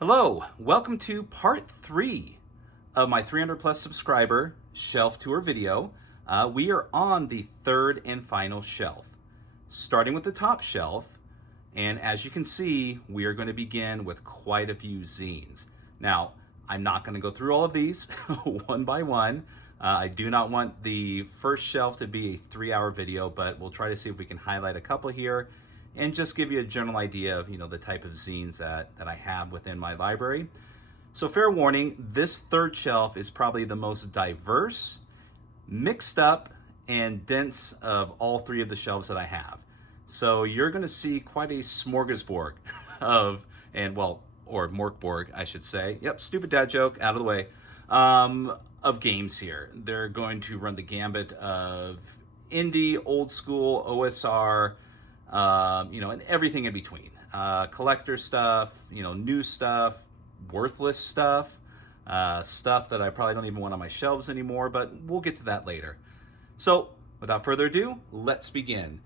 Hello, welcome to part 3 of my 300 plus subscriber shelf tour video. We are on the third and final shelf, starting with the top shelf. And as you can see, we are going to begin with quite a few zines. Now, I'm not going to go through all of these one by one. I do not want the first shelf to be a 3-hour video, but we'll try to see if we can highlight a couple here and just give you a general idea of, the type of zines that I have within my library. So fair warning, this third shelf is probably the most diverse, mixed up, and dense of all 3 of the shelves that I have. So you're going to see quite a smorgasbord of, or Mork Borg, I should say. Yep, stupid dad joke, out of the way. Of games here. They're going to run the gambit of indie, old school, OSR, and everything in between. Collector stuff, new stuff, worthless stuff, stuff that I probably don't even want on my shelves anymore, but we'll get to that later. So without further ado, let's begin.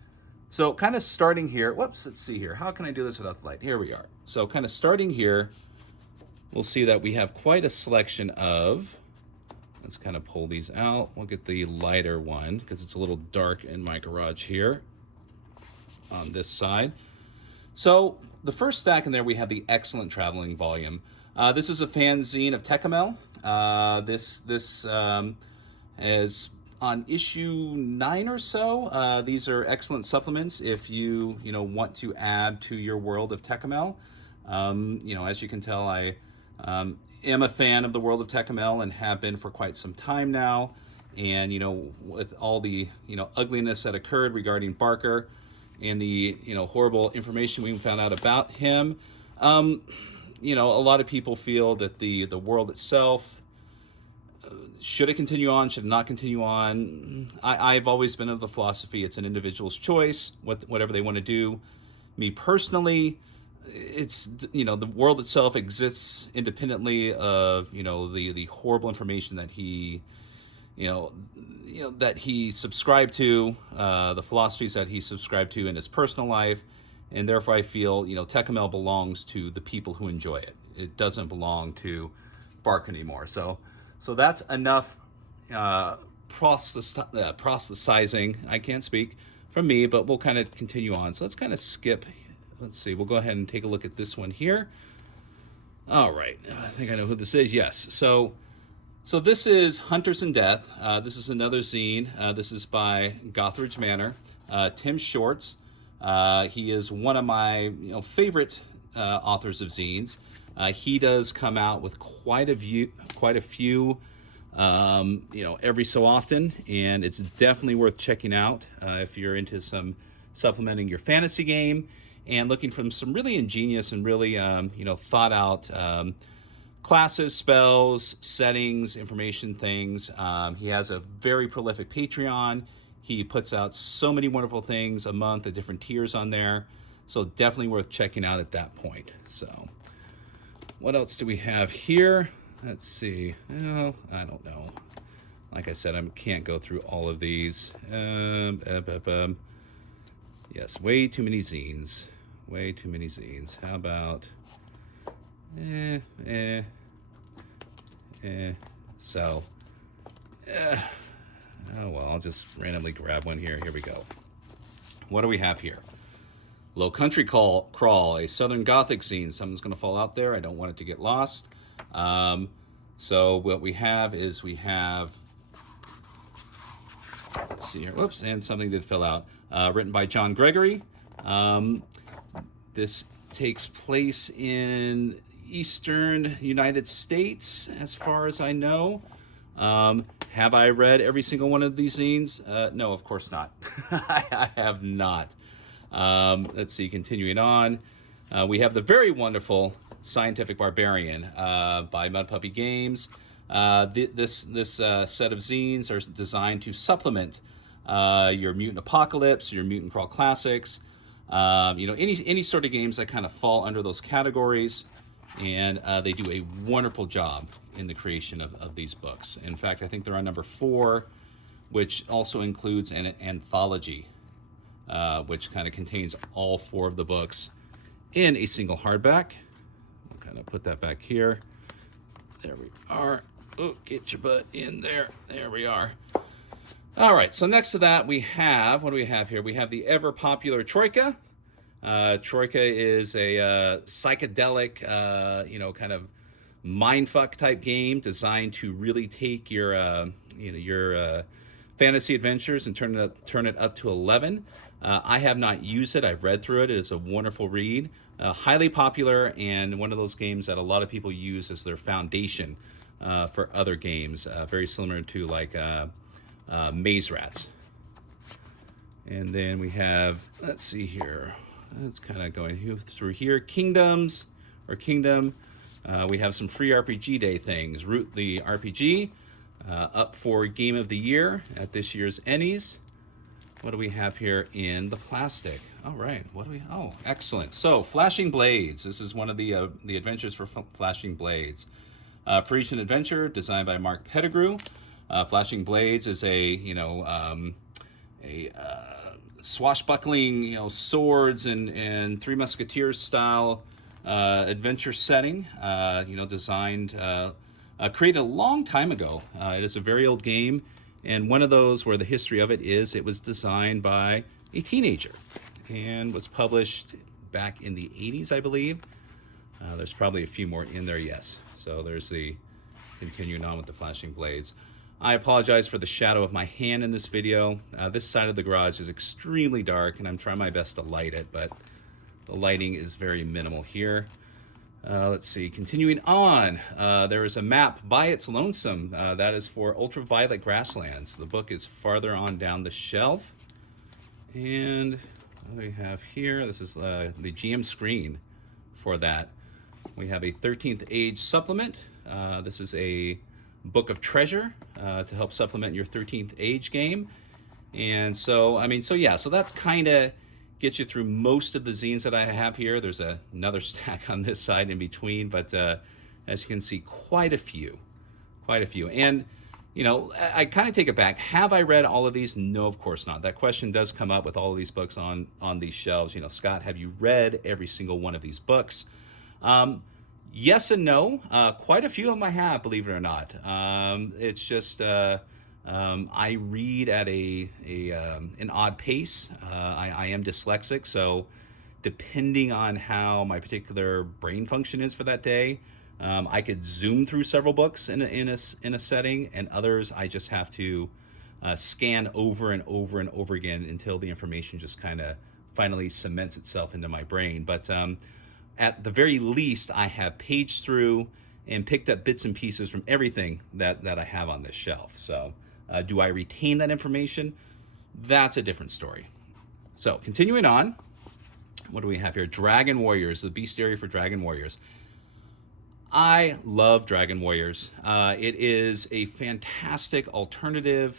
So kind of starting here, let's see here. How can I do this without the light? Here we are. So kind of starting here, we'll see that we have quite a selection of, let's kind of pull these out. We'll get the lighter one because it's a little dark in my garage here on this side. So the first stack in there, we have the Excellent Traveling Volume. This is a fanzine of Tegel. This is on issue 9 or so. These are excellent supplements if you want to add to your world of Tegel. As you can tell, I am a fan of the world of Tegel and have been for quite some time now. And with all the ugliness that occurred regarding Barker and the horrible information we found out about him, a lot of people feel that the world itself, should it continue on, should it not continue on? I've always been of the philosophy it's an individual's choice, whatever they want to do. Me personally, it's the world itself exists independently of the horrible information that he that he subscribed to, the philosophies that he subscribed to in his personal life, and therefore I feel Tegel belongs to the people who enjoy it. It doesn't belong to Bark anymore. So that's enough processizing. I can't speak from me, but we'll kind of continue on. So let's kind of skip. Let's see. We'll go ahead and take a look at this one here. All right. I think I know who this is. Yes. So this is Hunters in Death. This is another zine. This is by Gothridge Manor. Tim Shorts. He is one of my favorite authors of zines. He does come out with quite a few every so often, and it's definitely worth checking out if you're into some supplementing your fantasy game and looking for some really ingenious and really thought out classes, spells, settings, information things. He has a very prolific Patreon. He puts out so many wonderful things a month, the different tiers on there. So definitely worth checking out at that point. So what else do we have here? Let's see. Oh, I don't know. Like I said, I can't go through all of these. Yes, way too many zines. Way too many zines. How about... Oh, well, I'll just randomly grab one here. Here we go. What do we have here? Low Country Crawl, a Southern Gothic zine. Something's going to fall out there. I don't want it to get lost. So what we have is let's see here. Whoops, and something did fill out. Written by John Gregory. This takes place in Eastern United States, as far as I know. Have I read every single one of these zines? No, of course not. I have not. Let's see, continuing on. We have the very wonderful Scientific Barbarian by Mud Puppy Games. This set of zines are designed to supplement your Mutant Apocalypse, your Mutant Crawl Classics, any sort of games that kind of fall under those categories. And they do a wonderful job in the creation of these books. In fact, I think they're on number 4, which also includes an anthology, which kind of contains all 4 of the books in a single hardback. We'll kind put that back here. There we are. Oh, get your butt in there. There we are. All right, so next to that we have, what do we have here? We have the ever popular Troika. Troika is a psychedelic, kind of mindfuck type game designed to really take your, your fantasy adventures and turn it up to 11. I have not used it. I've read through it. It is a wonderful read, highly popular, and one of those games that a lot of people use as their foundation for other games, very similar to like Maze Rats. And then we have, let's see here, that's kind of going through here, Kingdom. We have some free RPG Day things. Root the RPG, up for Game of the Year at this year's Ennies. What do we have here in the plastic? All right, what do we, oh, excellent. So, Flashing Blades. This is one of the adventures for Flashing Blades. Parisian Adventure, designed by Mark Pettigrew. Flashing Blades is a swashbuckling, swords and Three Musketeers style adventure setting, designed, created a long time ago. It is a very old game, and one of those where the history of it is it was designed by a teenager and was published back in the 80s, I believe. There's probably a few more in there, yes. So there's the continuing on with the Flashing Blades. I apologize for the shadow of my hand in this video. This side of the garage is extremely dark, and I'm trying my best to light it, but the lighting is very minimal here. Let's see, continuing on, there is a map by its lonesome. That is for Ultraviolet Grasslands. The book is farther on down the shelf. And what do we have here? This is the GM screen for that. We have a 13th Age supplement. This is a book of treasure to help supplement your 13th Age game. And so, so that's kind of gets you through most of the zines that I have here. There's another stack on this side in between, but as you can see, quite a few. And, I kind of take it back. Have I read all of these? No, of course not. That question does come up with all of these books on these shelves. Scott, have you read every single one of these books? Yes and no. Quite a few of them I have, believe it or not. It's just I read at an odd pace. I am dyslexic, so depending on how my particular brain function is for that day, I could zoom through several books in a setting, and others I just have to scan over and over and over again until the information just kind of finally cements itself into my brain. But at the very least, I have paged through and picked up bits and pieces from everything that I have on this shelf. So do I retain that information? That's a different story. So continuing on, what do we have here? Dragon Warriors, the Bestiary for Dragon Warriors. I love Dragon Warriors. It is a fantastic alternative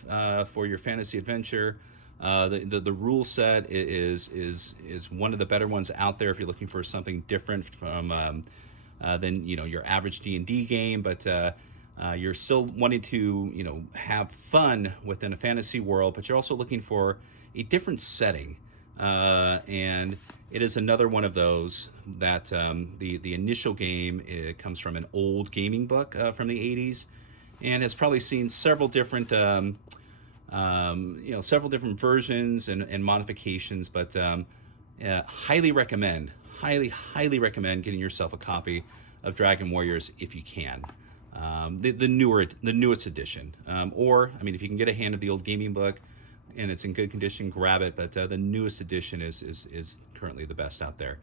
for your fantasy adventure. The rule set is one of the better ones out there if you're looking for something different from than your average D&D game, but you're still wanting to have fun within a fantasy world, but you're also looking for a different setting, and it is another one of those that the initial game, it comes from an old gaming book from the 80s, and has probably seen several different several different versions and modifications, but highly recommend getting yourself a copy of Dragon Warriors if you can. The newest edition, or if you can get a hand of the old gaming book and it's in good condition, grab it. But the newest edition is currently the best out there.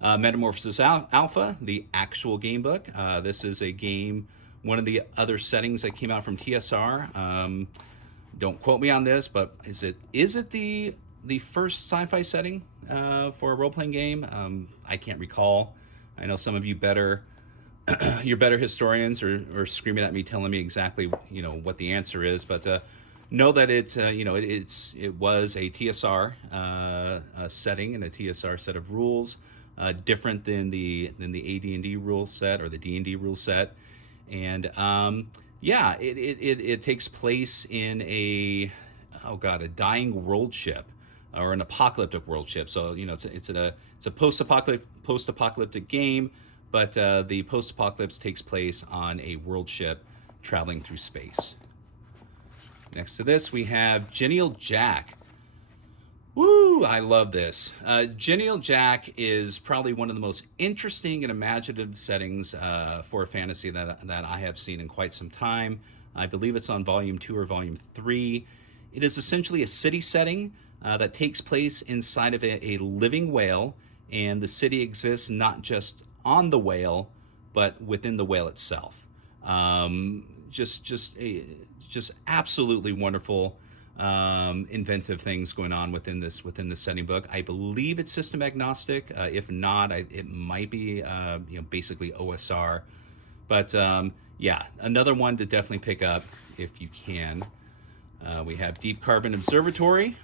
Metamorphosis Alpha, the actual game book. This is a game, one of the other settings that came out from TSR. Don't quote me on this, but is it the first sci-fi setting for a role-playing game? I can't recall. I know some of you you're better historians or screaming at me telling me exactly what the answer is, but know that it was a TSR setting and a TSR set of rules, different than the AD&D rule set or the D&D rule set, and it takes place in a dying world ship or an apocalyptic world ship. So it's a post-apocalyptic game, but the post-apocalypse takes place on a world ship traveling through space. Next to this, we have Genial Jack. Woo! I love this. Genial Jack is probably one of the most interesting and imaginative settings for a fantasy that I have seen in quite some time. I believe it's on Volume 2 or Volume 3. It is essentially a city setting that takes place inside of a living whale, and the city exists not just on the whale, but within the whale itself. Just absolutely wonderful, inventive things going on within this setting book. I believe it's system agnostic. If not, it might be basically OSR. But yeah, another one to definitely pick up if you can. We have Deep Carbon Observatory.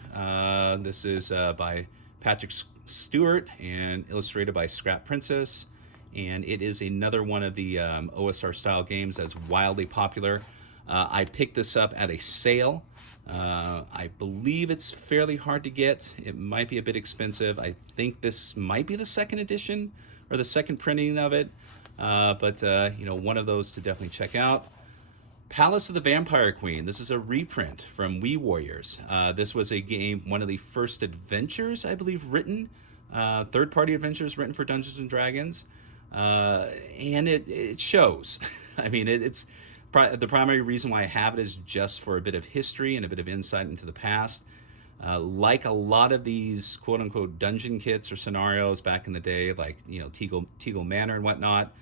This is by Patrick Stewart and illustrated by Scrap Princess. And it is another one of the OSR style games that's wildly popular. I picked this up at a sale. I believe it's fairly hard to get. It might be a bit expensive. I think this might be the second edition or the second printing of it. But one of those to definitely check out. Palace of the Vampire Queen. This is a reprint from We Warriors. This was a game, one of the first adventures, I believe, written, third-party adventures written for Dungeons and Dragons. And it shows. I mean, it's the primary reason why I have it is just for a bit of history and a bit of insight into the past. Like a lot of these quote-unquote dungeon kits or scenarios back in the day, like Tegel Manor and whatnot,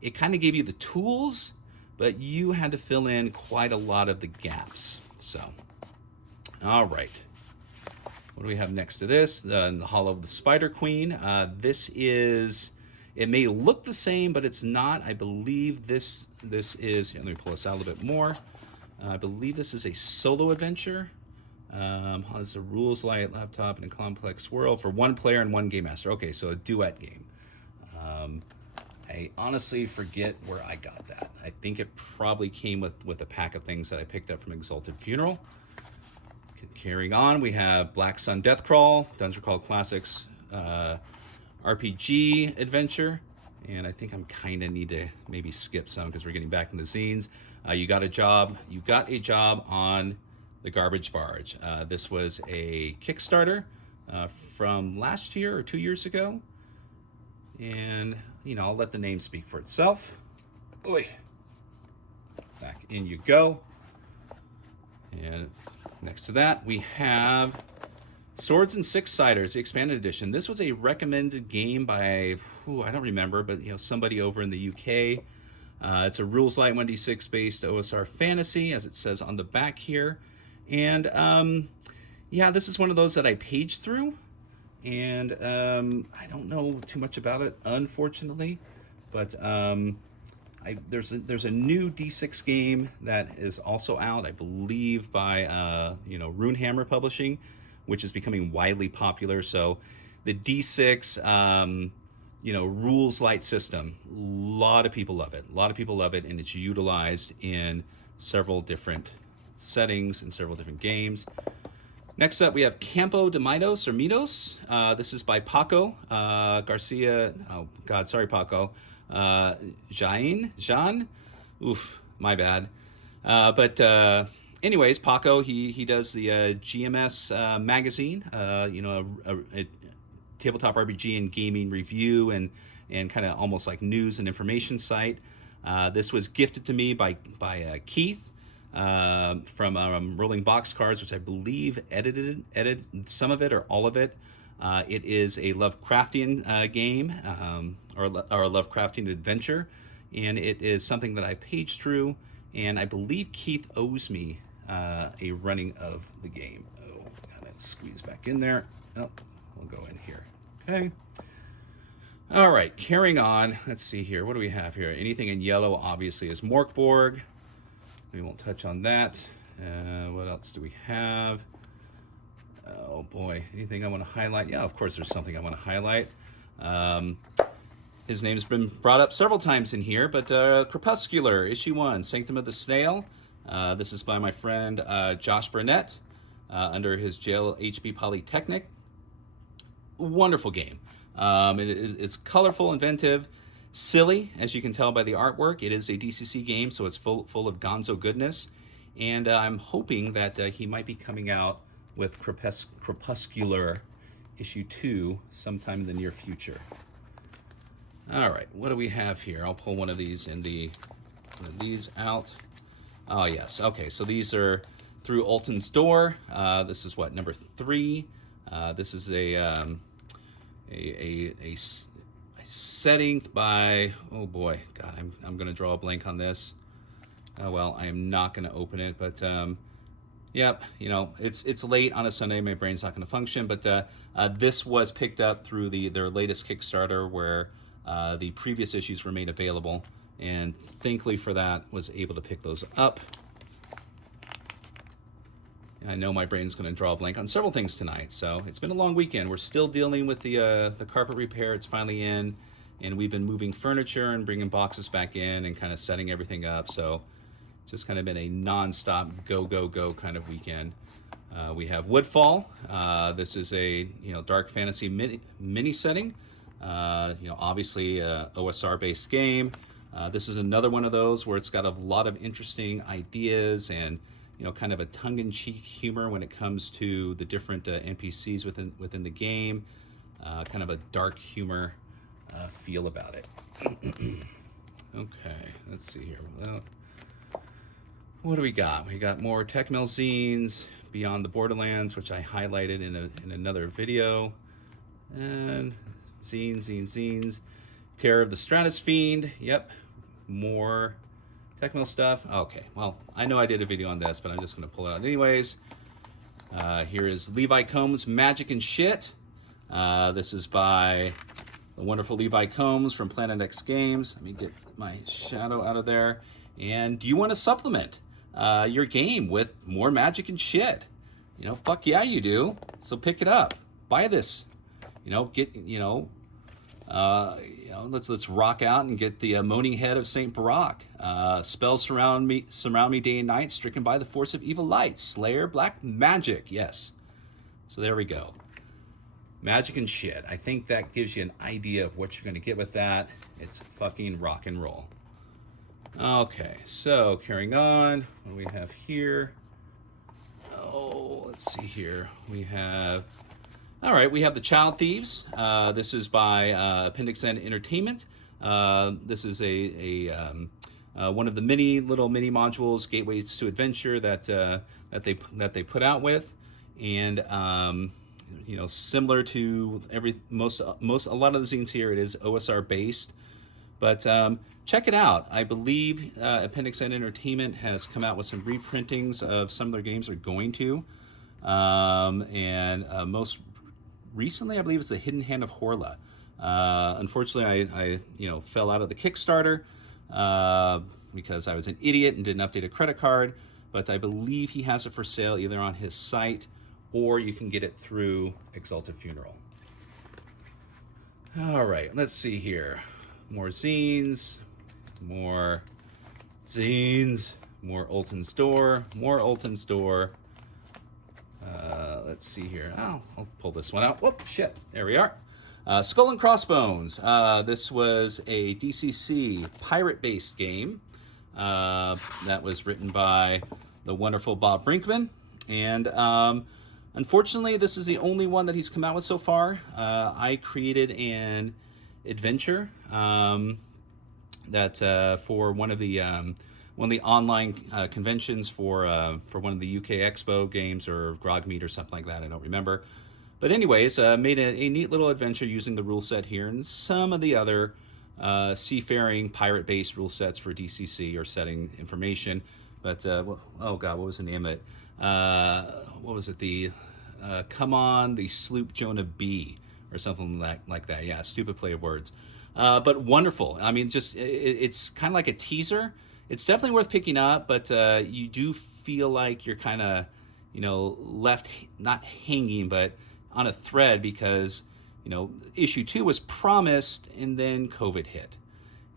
it kind of gave you the tools, but you had to fill in quite a lot of the gaps. So, all right. What do we have next to this? The Hollow of the Spider Queen. This is... It may look the same, but it's not. I believe this is... Let me pull this out a little bit more. I believe this is a solo adventure. It's a rules light laptop in a complex world for one player and one game master. Okay, so a duet game. I honestly forget where I got that. I think it probably came with a pack of things that I picked up from Exalted Funeral. Carrying on, we have Black Sun Deathcrawl, Dungeon Crawl Classics RPG adventure. And I think I'm kind of need to maybe skip some because we're getting back into the zines. You got a job on the Garbage Barge. This was a Kickstarter from last year or 2 years ago. And, I'll let the name speak for itself. Oy. Back in you go. And next to that, we have Swords and Six-Siders, the Expanded Edition. This was a recommended game by, I don't remember, but, somebody over in the UK. It's a rules light 1d6 based OSR fantasy, as it says on the back here. And, this is one of those that I paged through. And I don't know too much about it, unfortunately, but there's a new D6 game that is also out, I believe, by Runehammer Publishing, which is becoming widely popular. So the D6 rules light system, a lot of people love it, and it's utilized in several different settings and several different games. Next up, we have Campo De Mitos, or Mitos. This is by Paco Garcia. Oh, God, sorry, Paco. Jean? Oof, my bad. But anyways, Paco, he does the GMS magazine, a tabletop RPG and gaming review and kind of almost like news and information site. This was gifted to me by Keith. From Rolling Boxcards, which I believe edited some of it or all of it. It is a Lovecraftian game or a Lovecraftian adventure, and it is something that I paged through, and I believe Keith owes me a running of the game. Oh, gotta squeeze back in there. Oh, we'll go in here. Okay. All right, carrying on. Let's see here. What do we have here? Anything in yellow, obviously, is Mork Borg. We won't touch on that. What else do we have? Oh boy, anything I want to highlight? Yeah, of course there's something I want to highlight. His name's been brought up several times in here, but Crepuscular, Issue 1, Sanctum of the Snail. This is by my friend Josh Burnett under his jail HB Polytechnic. Wonderful game. It's colorful, inventive, Silly, as you can tell by the artwork. It is a DCC game, so it's full of gonzo goodness. And I'm hoping that he might be coming out with Crepuscular issue 2 sometime in the near future. All right, what do we have here? I'll pull one of these out. Oh yes, okay. So these are through Alton's Door. This is what, number 3. This is a setting by, oh boy, God, I'm going to draw a blank on this. Well, I am not going to open it, but yep, you know, it's late on a Sunday. My brain's not going to function, but this was picked up through their latest Kickstarter, where the previous issues were made available, and thankfully for that, was able to pick those up. And I know my brain's going to draw a blank on several things tonight, so it's been a long weekend. We're still dealing with the carpet repair. It's finally in, and we've been moving furniture and bringing boxes back in and kind of setting everything up. So just kind of been a non-stop go kind of weekend. We have Woodfall. This is a dark fantasy mini setting. Obviously OSR based game. This is another one of those where it's got a lot of interesting ideas and kind of a tongue-in-cheek humor when it comes to the different NPCs within the game. Kind of a dark humor feel about it. Okay, let's see here. Well, what do we got? We got more Tech Mill zines, Beyond the Borderlands, which I highlighted in another video, and zines. Terror of the Stratus Fiend. Yep, more Tech Mill stuff. Okay, well, I know I did a video on this, but I'm just going to pull it out anyways. Here is Levi Combs' Magic and Shit. This is by the wonderful Levi Combs from Planet X Games. Let me get my shadow out of there. And do you want to supplement your game with more magic and shit? Fuck yeah, you do. So pick it up. Buy this. Let's rock out and get the moaning head of Saint Barak. Spells surround me day and night, stricken by the force of evil light. Slayer, black magic. Yes. So there we go. Magic and shit. I think that gives you an idea of what you're going to get with that. It's fucking rock and roll. Okay, so carrying on. What do we have here? Oh, let's see here. We have the Child Thieves. This is by Appendix N Entertainment. This is one of the little mini modules, Gateways to Adventure, that they put out with, and similar to a lot of the zines here, it is OSR based, but check it out. I believe Appendix N Entertainment has come out with some reprintings of some of their games they're going to, and most recently, I believe it's The Hidden Hand of Horla. Unfortunately, I fell out of the Kickstarter because I was an idiot and didn't update a credit card. But I believe he has it for sale either on his site or you can get it through Exalted Funeral. All right, let's see here. More zines, more Alton's Door, more Alton's Door. Let's see here. I'll pull this one out. Whoop, shit. There we are. Skull and Crossbones. This was a DCC pirate-based game that was written by the wonderful Bob Brinkman. And unfortunately, this is the only one that he's come out with so far. I created an adventure that for one of the online conventions for one of the UK Expo games or Grogmeet or something like that. I don't remember. But anyways, made a neat little adventure using the rule set here and some of the other seafaring pirate-based rule sets for DCC or setting information. But, oh God, what was the name of it? What was it? Come On, the Sloop Jonah B or something like that. Yeah, stupid play of words. But wonderful. I mean, just it's kind of like a teaser. It's definitely worth picking up, but you do feel like you're kind of, left not hanging, but on a thread because, issue 2 was promised and then COVID hit.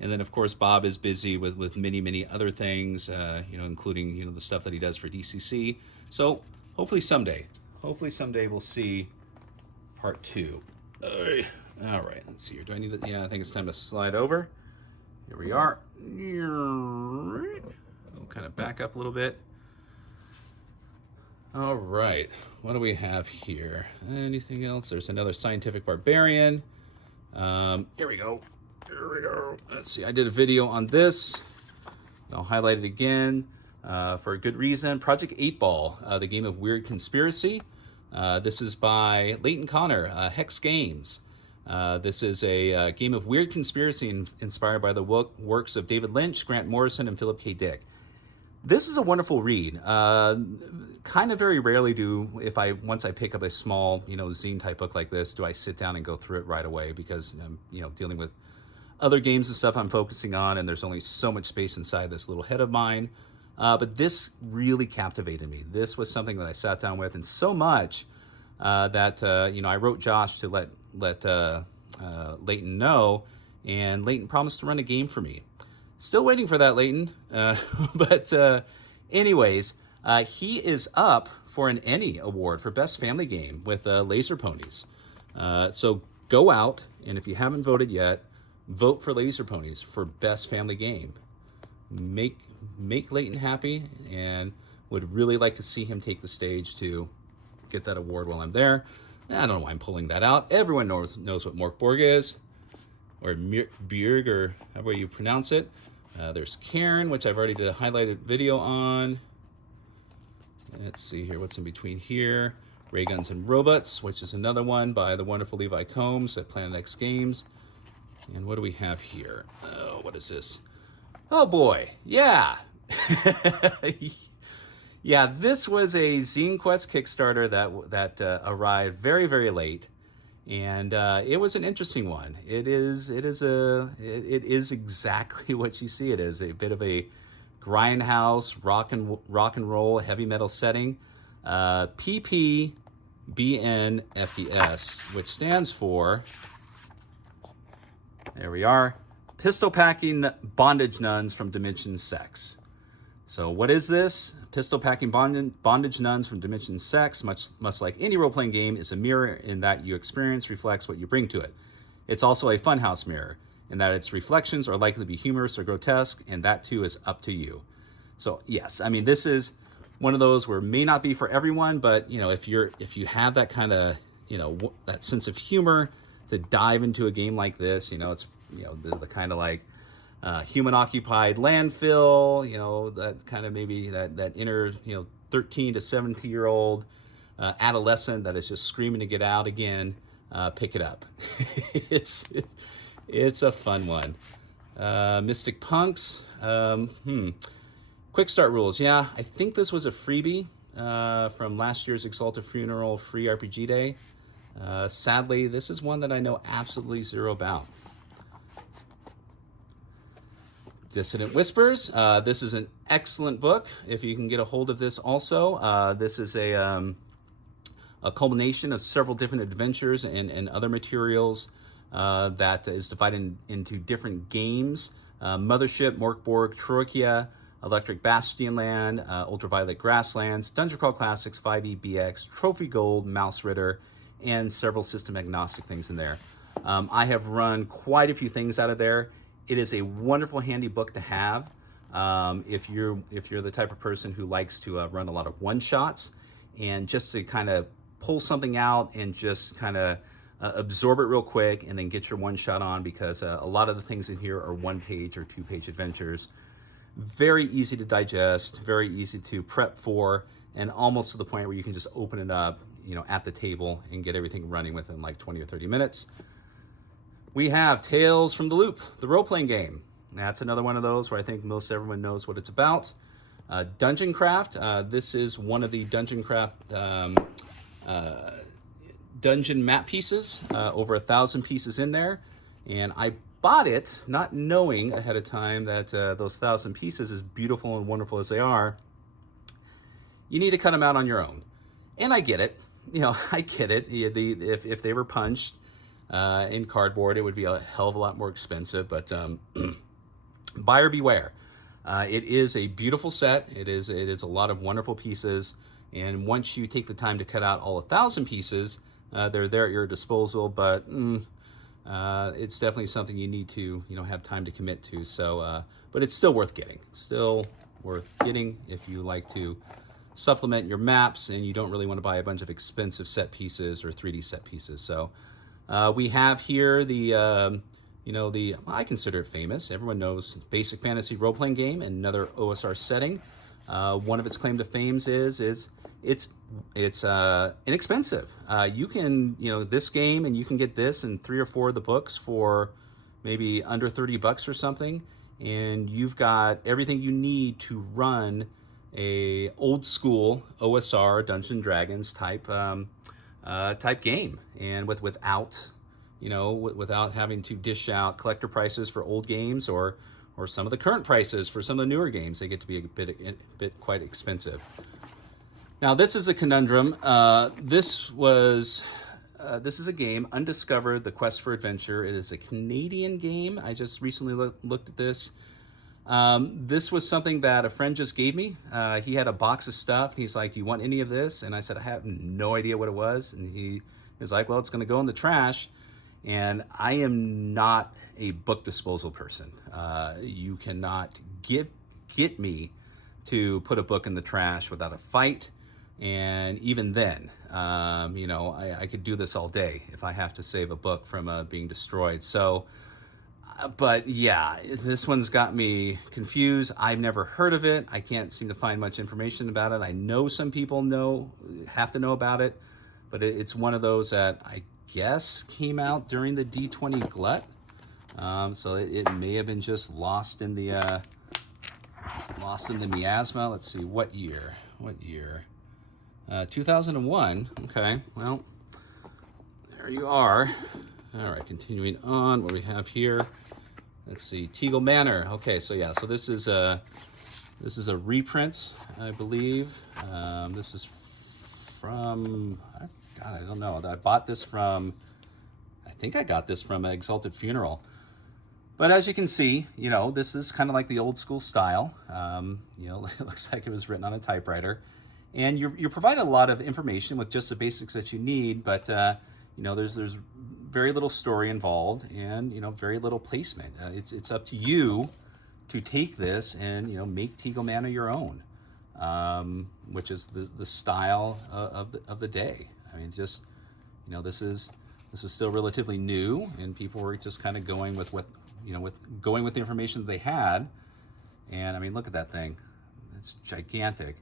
And then, of course, Bob is busy with many other things, including, the stuff that he does for DCC. So hopefully someday we'll see part 2. All right, let's see here. Do I need to? Yeah, I think it's time to slide over. Here we are. We'll kind of back up a little bit. All right, what do we have here? Anything else? There's another scientific barbarian. Here we go. Here we go. Let's see, I did a video on this. I'll highlight it again for a good reason. Project 8 Ball, the game of weird conspiracy. This is by Leighton Connor, Hex Games. This is a game of weird conspiracy inspired by the works of David Lynch, Grant Morrison, and Philip K. Dick. This is a wonderful read. Kind of very rarely once I pick up a small, zine type book like this, do I sit down and go through it right away, because I'm, dealing with other games and stuff I'm focusing on, and there's only so much space inside this little head of mine. But this really captivated me. This was something that I sat down with, and so much that I wrote Josh to let Leighton know, and Leighton promised to run a game for me. Still waiting for that, Leighton. But anyways, he is up for an ENnie award for Best Family Game with Laser Ponies. So go out, and if you haven't voted yet, vote for Laser Ponies for Best Family Game. Make Leighton happy, and would really like to see him take the stage to get that award while I'm there. I don't know why I'm pulling that out. Everyone knows what Mork Borg is, or Bjerg, or however you pronounce it. There's Karen, which I've already did a highlighted video on. Let's see here, what's in between here. Ray Guns and Robots, which is another one by the wonderful Levi Combs at Planet X Games. And what do we have here? Oh, what is this? Oh boy, yeah. Yeah, this was a Zine Quest Kickstarter that arrived very, very late. And it was an interesting one. It is exactly what you see it is, a bit of a grindhouse, rock and roll, heavy metal setting. PPBNFDS, which stands for, there we are, Pistol Packing Bondage Nuns from Dimension Sex. So what is this? Pistol Packing Bondage Nuns from Dimension Sex, much like any role-playing game, is a mirror in that your experience reflects what you bring to it. It's also a funhouse mirror, in that its reflections are likely to be humorous or grotesque, and that too is up to you. So yes, I mean, this is one of those where it may not be for everyone, but if you have that kind of that sense of humor to dive into a game like this, it's the kind of like human-occupied landfill, that kind of maybe that inner, 13 to 17-year-old adolescent that is just screaming to get out again, pick it up. It's a fun one. Mystic Punks. Quick start rules. Yeah, I think this was a freebie from last year's Exalted Funeral Free RPG Day. Sadly, this is one that I know absolutely zero about. Dissident Whispers. This is an excellent book if you can get a hold of this also. This is a culmination of several different adventures and other materials that is divided into different games. Mothership, Mork Borg, Troika, Electric Bastion Land, Ultraviolet Grasslands, Dungeon Crawl Classics, 5e BX, Trophy Gold, Mouse Ritter, and several system agnostic things in there. I have run quite a few things out of there. It is a wonderful, handy book to have if you're the type of person who likes to run a lot of one-shots, and just to kind of pull something out and just kind of absorb it real quick and then get your one-shot on, because a lot of the things in here are one-page or two-page adventures. Very easy to digest, very easy to prep for, and almost to the point where you can just open it up, at the table and get everything running within like 20 or 30 minutes. We have Tales from the Loop, the role-playing game. That's another one of those where I think most everyone knows what it's about. Dungeon Craft. This is one of the Dungeon Craft dungeon map pieces. Over 1,000 pieces in there. And I bought it not knowing ahead of time that those 1,000 pieces, as beautiful and wonderful as they are, you need to cut them out on your own. And I get it. I get it. If they were punched in cardboard, it would be a hell of a lot more expensive, but buyer beware. It is a beautiful set. It is a lot of wonderful pieces, and once you take the time to cut out all 1,000 pieces, they're there at your disposal. But it's definitely something you need to, have time to commit to. So, but it's still worth getting. Still worth getting if you like to supplement your maps and you don't really want to buy a bunch of expensive set pieces or 3D set pieces. So, we have here the, I consider it famous. Everyone knows basic fantasy role-playing game, another OSR setting. One of its claim to fame is it's inexpensive. You can, this game, and you can get this and 3 or 4 of the books for maybe under $30 or something, and you've got everything you need to run a old school OSR Dungeons and Dragons type game, and without having to dish out collector prices for old games or some of the current prices for some of the newer games. They get to be a bit quite expensive. Now, this is a conundrum. This is a game, Undiscovered, The Quest for Adventure. It is a Canadian game. I just recently looked at this. This was something that a friend just gave me. He had a box of stuff. He's like, "Do you want any of this?" And I said, "I have no idea what it was." And he was like, "Well, it's going to go in the trash." And I am not a book disposal person. You cannot get me to put a book in the trash without a fight. And even then, I could do this all day if I have to save a book from being destroyed. So, but yeah, this one's got me confused. I've never heard of it. I can't seem to find much information about it. I know some people have to know about it, but it's one of those that I guess came out during the D20 glut. So it may have been just lost in the miasma. Let's see, what year? 2001. Okay, well, there you are. All right, continuing on, what we have here. Let's see, Tegel Manor. Okay, so yeah, so this is a reprint, I believe. This is from, God, I don't know. I bought this from, I think I got this from Exalted Funeral. But as you can see, this is kind of like the old school style. It looks like it was written on a typewriter. And you're provided a lot of information with just the basics that you need, but there's very little story involved, and very little placement. It's up to you to take this and make Tegel Manor your own, which is the style of the day. I mean, just this is still relatively new, and people were just kind of going with going with the information that they had. And I mean, look at that thing; it's gigantic.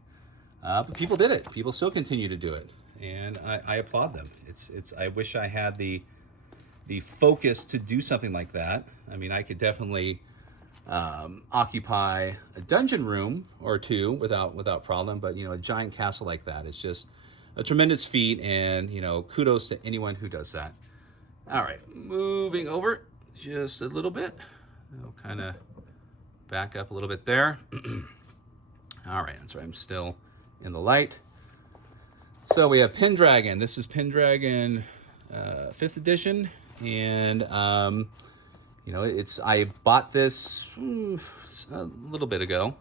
But people did it. People still continue to do it, and I applaud them. I wish I had the focus to do something like that. I mean, I could definitely occupy a dungeon room or two without problem, but a giant castle like that is just a tremendous feat, and kudos to anyone who does that. All right, moving over just a little bit. I'll kind of back up a little bit there. All right, that's right. I'm still in the light. So we have Pendragon. This is Pendragon 5th edition, and I bought this a little bit ago,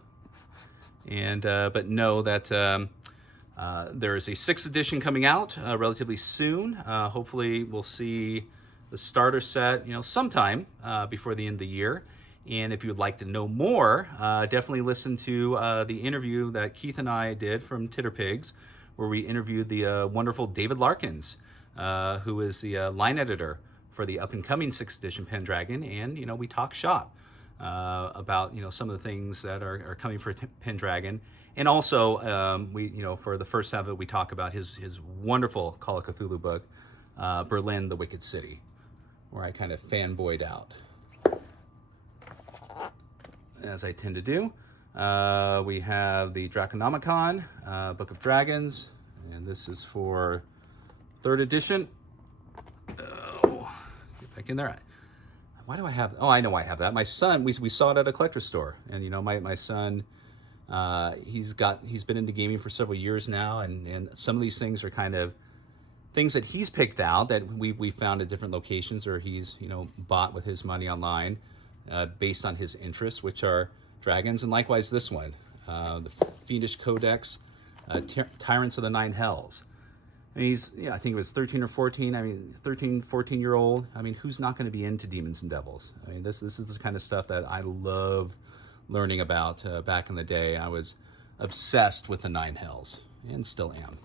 and but know that there is a 6th edition coming out relatively soon. Hopefully we'll see the starter set sometime before the end of the year. And if you would like to know more, definitely listen to the interview that Keith and I did from Titterpigs, where we interviewed the wonderful David Larkins, who is the line editor for the up-and-coming 6th edition Pendragon. And, we talk shop about, some of the things that are coming for Pendragon. And also, we, for the first half of it, we talk about his wonderful Call of Cthulhu book, Berlin, the Wicked City, where I kind of fanboyed out, as I tend to do. We have the Draconomicon, Book of Dragons, and this is for 3rd edition. Oh, get back in there. Why do I have, I know I have that. My son, we saw it at a collector store, and my son, he's been into gaming for several years now, and some of these things are kind of things that he's picked out that we found at different locations, or he's bought with his money online. Based on his interests, which are dragons, and likewise this one, the Fiendish Codex, Tyrants of the Nine Hells. I mean, he's, I think it was 13 or 14. I mean, 13, 14-year-old. I mean, who's not going to be into demons and devils? I mean, this is the kind of stuff that I love learning about. Back in the day, I was obsessed with the Nine Hells, and still am.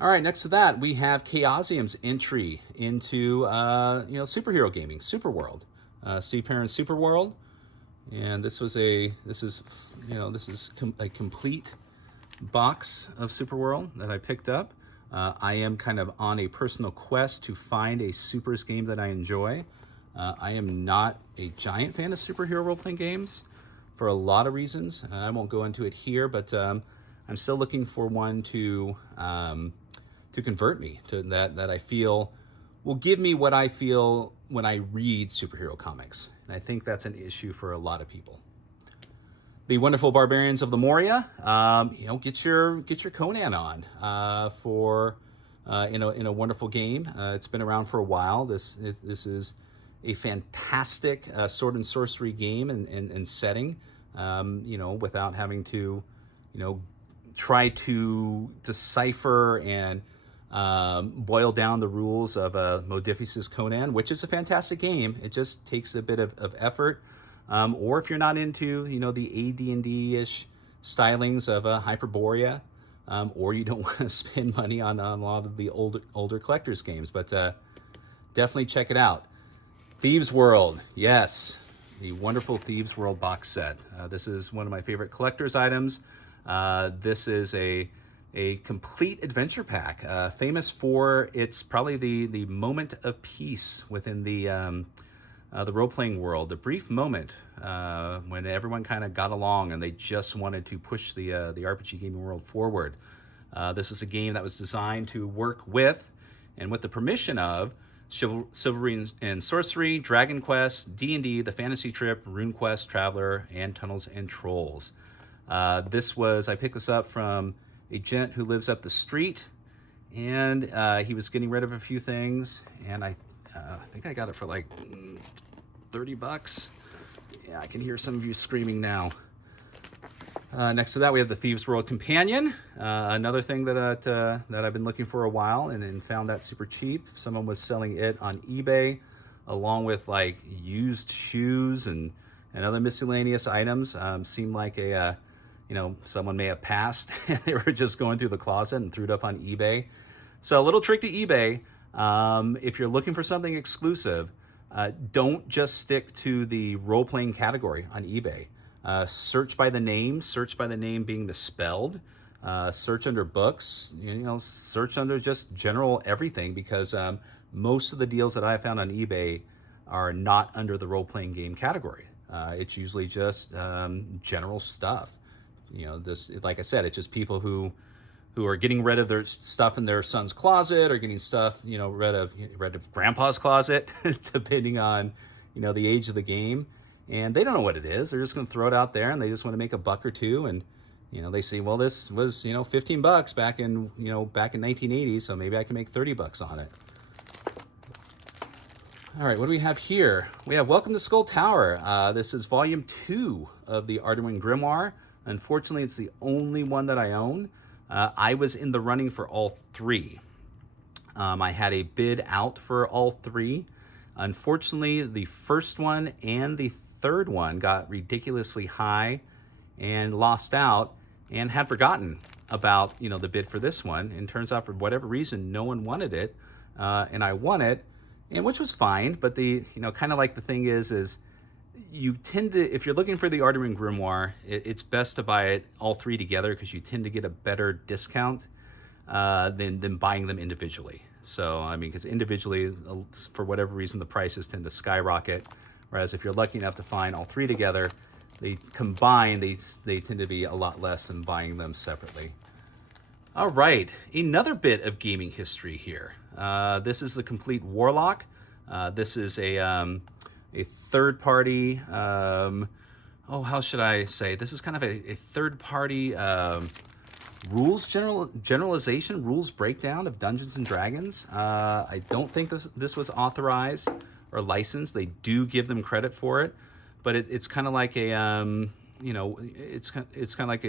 All right, next to that, we have Chaosium's entry into, superhero gaming, Superworld. Steve Perrin's Superworld. And this is a complete box of Superworld that I picked up. I am kind of on a personal quest to find a Supers game that I enjoy. I am not a giant fan of superhero role-playing games for a lot of reasons. I won't go into it here, but I'm still looking for one to convert me to that I feel will give me what I feel when I read superhero comics. And I think that's an issue for a lot of people. The wonderful Barbarians of Lemuria, get your Conan on in a wonderful game. It's been around for a while. This is a fantastic sword and sorcery game and setting. Without having to, try to decipher and boil down the rules of Modiphius' Conan, which is a fantastic game. It just takes a bit of effort. Or if you're not into, the AD&D-ish stylings of Hyperborea, or you don't want to spend money on a lot of the older collector's games, but definitely check it out. Thieves World, yes, the wonderful Thieves World box set. This is one of my favorite collector's items. This is a complete adventure pack, famous for it's probably the moment of peace within the role-playing world, the brief moment when everyone kind of got along and they just wanted to push the RPG gaming world forward. This is a game that was designed to work with and with the permission of Chivalry and Sorcery, Dragon Quest, D&D, The Fantasy Trip, RuneQuest, Traveler, and Tunnels and Trolls. I picked this up from a gent who lives up the street, and he was getting rid of a few things, and I think I got it for like $30. Yeah, I can hear some of you screaming now. Next to that, we have the Thieves World Companion, another thing that I've been looking for a while and found that super cheap. Someone was selling it on eBay, along with like used shoes and other miscellaneous items. Seemed like someone may have passed and they were just going through the closet and threw it up on eBay. So a little trick to eBay. If you're looking for something exclusive, don't just stick to the role-playing category on eBay. Search by the name being misspelled. Search under books, search under just general everything, because most of the deals that I found on eBay are not under the role-playing game category. It's usually just general stuff. Like I said, it's just people who are getting rid of their stuff in their son's closet, or getting stuff, rid of grandpa's closet, depending on, the age of the game. And they don't know what it is. They're just going to throw it out there, and they just want to make a buck or two. And, they say, well, this was, $15 back in 1980, so maybe I can make $30 on it. All right, what do we have here? We have Welcome to Skull Tower. This is volume 2 of the Arduin Grimoire. Unfortunately, it's the only one that I own. I was in the running for all 3. I had a bid out for all 3. Unfortunately, the first one and the third one got ridiculously high and lost out, and had forgotten about the bid for this one. And turns out, for whatever reason, no one wanted it, and I won it, and which was fine. But the kind of like the thing is you tend to, if you're looking for the Arduin Grimoire, it's best to buy it all 3 together, because you tend to get a better discount than buying them individually. So, because individually, for whatever reason, the prices tend to skyrocket. Whereas if you're lucky enough to find all 3 together, they combine, they tend to be a lot less than buying them separately. All right, another bit of gaming history here. This is the Complete Warlock. This is a third-party, how should I say? This is kind of a third-party rules generalization, rules breakdown of Dungeons and Dragons. I don't think this was authorized or licensed. They do give them credit for it, but it's kind of like a it's kind of like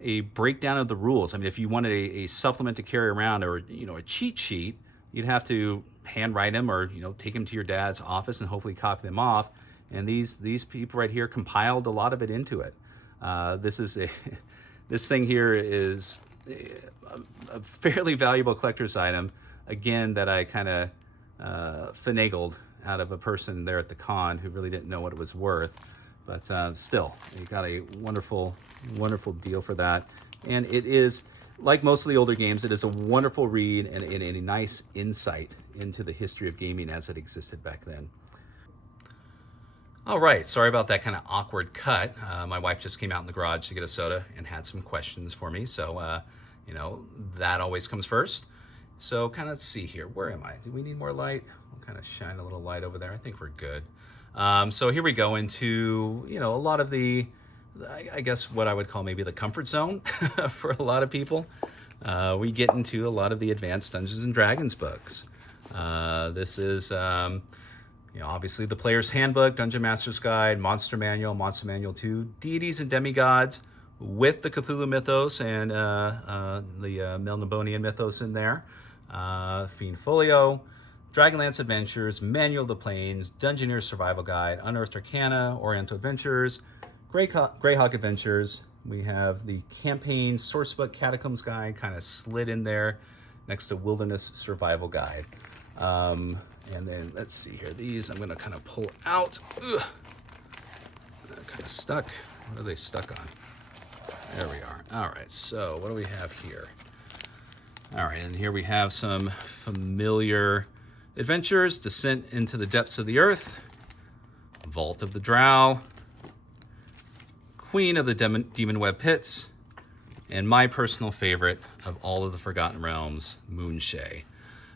a breakdown of the rules. I mean, if you wanted a supplement to carry around, or a cheat sheet, you'd have to handwrite them, or take them to your dad's office and hopefully copy them off. And these people right here compiled a lot of it into it. This thing here is a fairly valuable collector's item, again, that I kind of finagled out of a person there at the con who really didn't know what it was worth. But still, you got a wonderful, wonderful deal for that. And it is, like most of the older games, it is a wonderful read and a nice insight into the history of gaming as it existed back then. All right, sorry about that kind of awkward cut. My wife just came out in the garage to get a soda and had some questions for me. So, that always comes first. So kind of see here, where am I? Do we need more light? I'll kind of shine a little light over there. I think we're good. So here we go into, a lot of the, I guess what I would call maybe the comfort zone for a lot of people. We get into a lot of the advanced Dungeons and Dragons books. This is, obviously the Player's Handbook, Dungeon Master's Guide, Monster Manual 2, Deities and Demigods, with the Cthulhu mythos and the Melnibonian mythos in there. Fiend Folio, Dragonlance Adventures, Manual of the Plains, Dungeoneer's Survival Guide, Unearthed Arcana, Oriental Adventures, Greyhawk Adventures. We have the Campaign Sourcebook Catacombs Guide kind of slid in there next to Wilderness Survival Guide. And then let's see here. These I'm going to kind of pull out. Ugh. They're kind of stuck. What are they stuck on? There we are. All right, so what do we have here? All right, and here we have some familiar adventures: Descent into the Depths of the Earth, Vault of the Drow, Queen of the Demon Web Pits, and my personal favorite of all of the Forgotten Realms, Moonshae.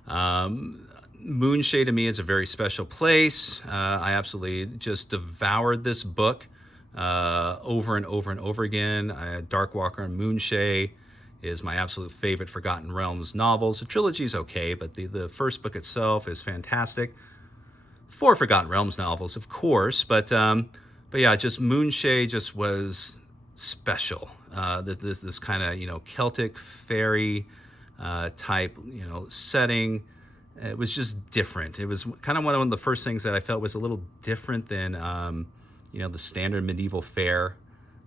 Moonshae to me is a very special place. I absolutely just devoured this book over and over and over again. Darkwalker and Moonshae is my absolute favorite Forgotten Realms novels. The trilogy is okay, but the first book itself is fantastic. 4 Forgotten Realms novels, of course, but yeah, just Moonshae just was special. This kind of Celtic fairy type setting. It was just different. It was kind of one of the first things that I felt was a little different than the standard medieval fare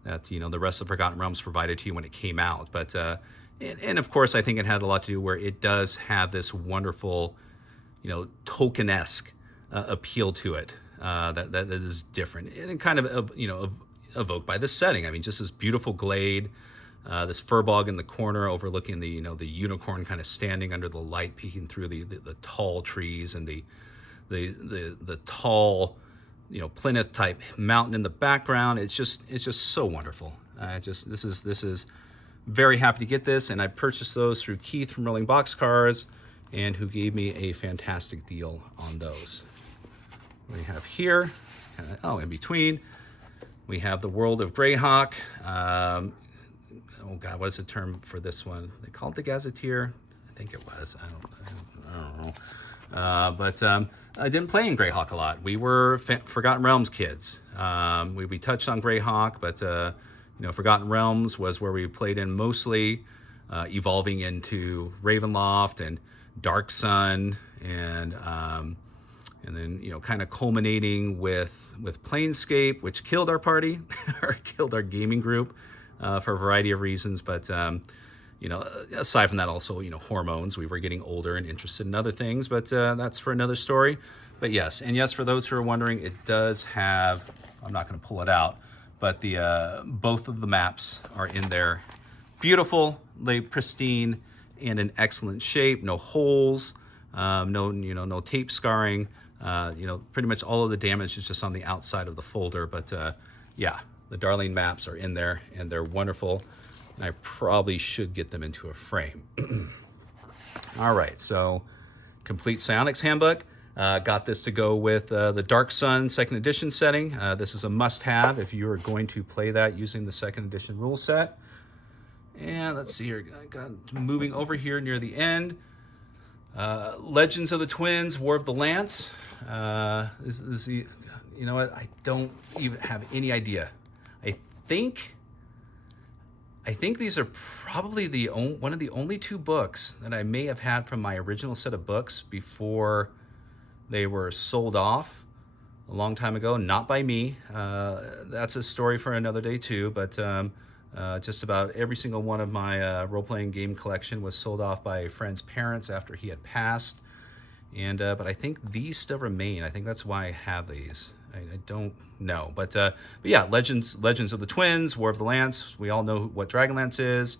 that the rest of Forgotten Realms provided to you when it came out. But and of course, I think it had a lot to do where it does have this wonderful Tolkien-esque appeal to it that is different and kind of evoked by the setting. I mean, just this beautiful glade, this fir bog in the corner overlooking the the unicorn kind of standing under the light, peeking through the tall trees, and the tall plinth type mountain in the background. It's just so wonderful. This is very happy to get this, and I purchased those through Keith from Rolling Boxcars, and who gave me a fantastic deal on those. We have here, in between, we have the World of Greyhawk. Oh God, what is the term for this one? They call it the Gazetteer. I think it was. I don't know. But I didn't play in Greyhawk a lot. We were Forgotten Realms kids. We touched on Greyhawk, but Forgotten Realms was where we played in mostly, evolving into Ravenloft and Dark Sun, and then kind of culminating with Planescape, which killed our party or killed our gaming group for a variety of reasons. But aside from that, also hormones. We were getting older and interested in other things, but that's for another story. But yes, for those who are wondering, it does have. I'm not going to pull it out, but the both of the maps are in there, beautiful, pristine, and in excellent shape. No holes, no tape scarring. Pretty much all of the damage is just on the outside of the folder. But yeah, the Darling maps are in there, and they're wonderful. And I probably should get them into a frame. All right, so Complete Psionics Handbook. Got this to go with the Dark Sun 2nd edition setting. This is a must-have if you are going to play that using the 2nd edition rule set. And let's see here. I got moving over here near the end. Legends of the Twins, War of the Lance. You know what? I don't even have any idea. I I think these are probably one of the only 2 books that I may have had from my original set of books before they were sold off a long time ago, not by me. That's a story for another day too, but just about every single one of my role-playing game collection was sold off by a friend's parents after he had passed. And but I think these still remain. I think that's why I have these. I don't know, but yeah, Legends of the Twins, War of the Lance. We all know what Dragonlance is,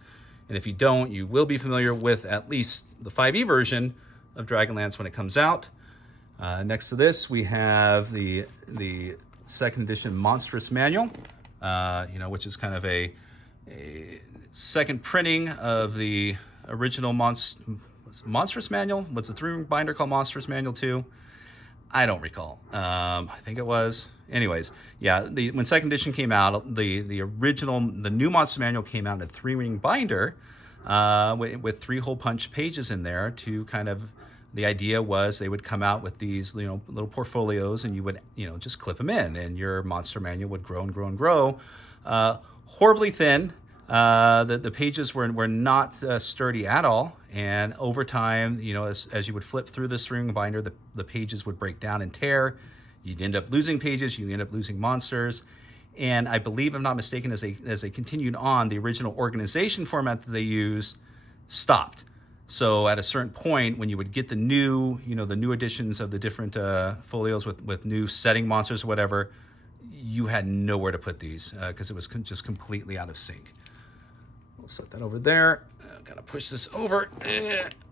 and if you don't, you will be familiar with at least the 5e version of Dragonlance when it comes out. Next to this, we have the 2nd edition Monstrous Manual, which is kind of a second printing of the original Monstrous Manual. What's the 3-ring binder called? Monstrous Manual 2? I don't recall. I think it was. Anyways, yeah, when 2nd edition came out, the new Monster Manual came out in a 3-ring binder with 3 hole punch pages in there to kind of, the idea was they would come out with these, little portfolios, and you would, just clip them in, and your monster manual would grow and grow and grow. Horribly thin. The pages were not sturdy at all, and over time, as you would flip through this 3-ring binder, the pages would break down and tear. You'd end up losing pages. You end up losing monsters. And I believe, if I'm not mistaken, as they continued on, the original organization format that they used stopped. So at a certain point, when you would get the new editions of the different folios with new setting monsters or whatever, you had nowhere to put these because it was just completely out of sync. We'll set that over there. I'm gonna push this over.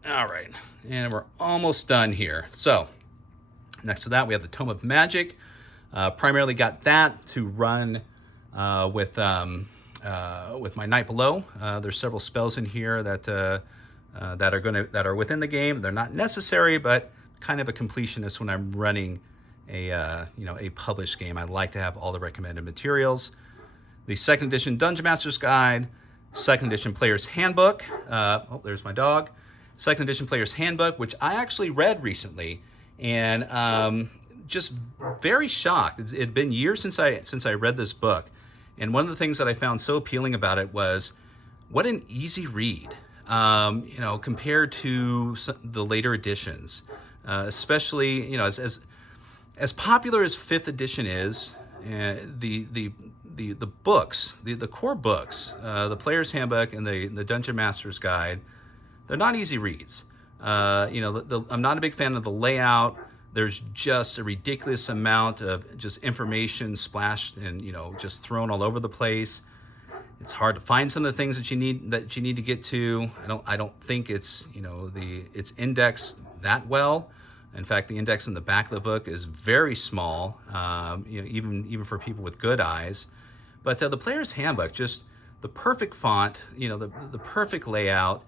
All right, and we're almost done here. So next to that, we have the Tome of Magic. Primarily got that to run with my Night Below. There's several spells in here that are within the game. They're not necessary, but kind of a completionist when I'm running a published game. I like to have all the recommended materials. The 2nd edition Dungeon Master's Guide, 2nd edition Player's Handbook. There's my dog. 2nd edition Player's Handbook, which I actually read recently, and just very shocked. It had been years since I read this book, and one of the things that I found so appealing about it was what an easy read. Compared to the later editions, especially as popular as 5th edition is, the books, the core books, the Player's Handbook and the Dungeon Master's Guide, they're not easy reads. I'm not a big fan of the layout. There's just a ridiculous amount of just information splashed and just thrown all over the place. It's hard to find some of the things that you need to get to. I don't think it's it's indexed that well. In fact, the index in the back of the book is very small, even for people with good eyes. But the Player's Handbook, just the perfect font, the perfect layout.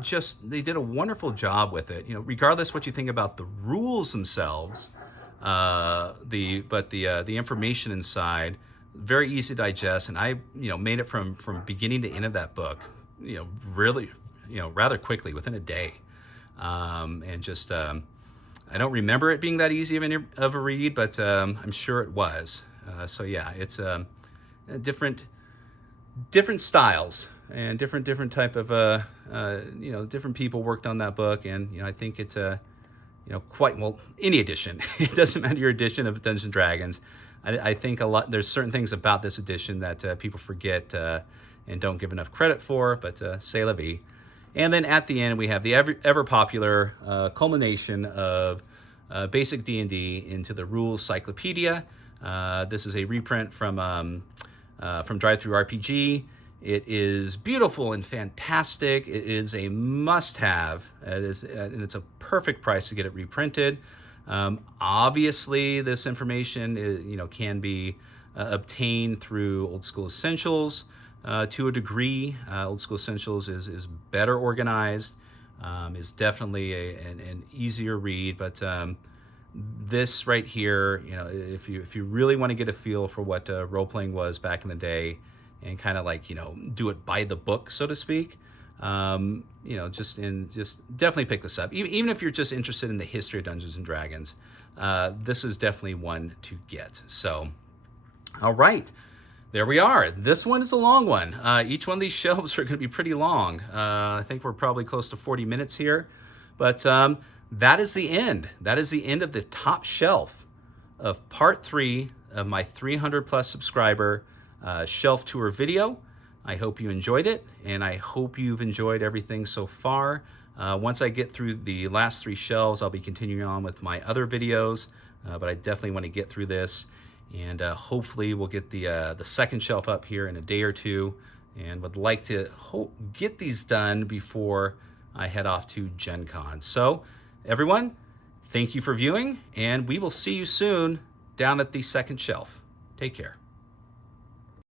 Just they did a wonderful job with it. Regardless what you think about the rules themselves, the information inside, very easy to digest, and I made it from beginning to end of that book really rather quickly, within a day, and just I don't remember it being that easy of a read, but I'm sure it was. So yeah, it's different styles and different type of different people worked on that book, and I think it's quite well, any edition. It doesn't matter your edition of Dungeons and Dragons. I think there's certain things about this edition that people forget and don't give enough credit for, but c'est la vie. And then at the end, we have the ever popular culmination of basic D&D into the Rules Cyclopedia. This is a reprint from Drive-Thru RPG. It is beautiful and fantastic. It is a must-have. And it's a perfect price to get it reprinted. Obviously, this information can be obtained through Old School Essentials to a degree. Old School Essentials is better organized, is definitely an easier read. But this right here, if you really want to get a feel for what role playing was back in the day, and kind of do it by the book, so to speak. Just definitely pick this up. Even if you're just interested in the history of Dungeons and Dragons, this is definitely one to get. So, all right, There we are. This one is a long one. Each one of these shelves are going to be pretty long. I think we're probably close to 40 minutes here. But that is the end. That is the end of the top shelf of part 3 of my 300 plus subscriber shelf tour video. I hope you enjoyed it, and I hope you've enjoyed everything so far. Once I get through the last 3 shelves, I'll be continuing on with my other videos, but I definitely want to get through this, and hopefully we'll get the second shelf up here in a day or two, and would like to get these done before I head off to Gen Con. So everyone, thank you for viewing, and we will see you soon down at the second shelf. Take care.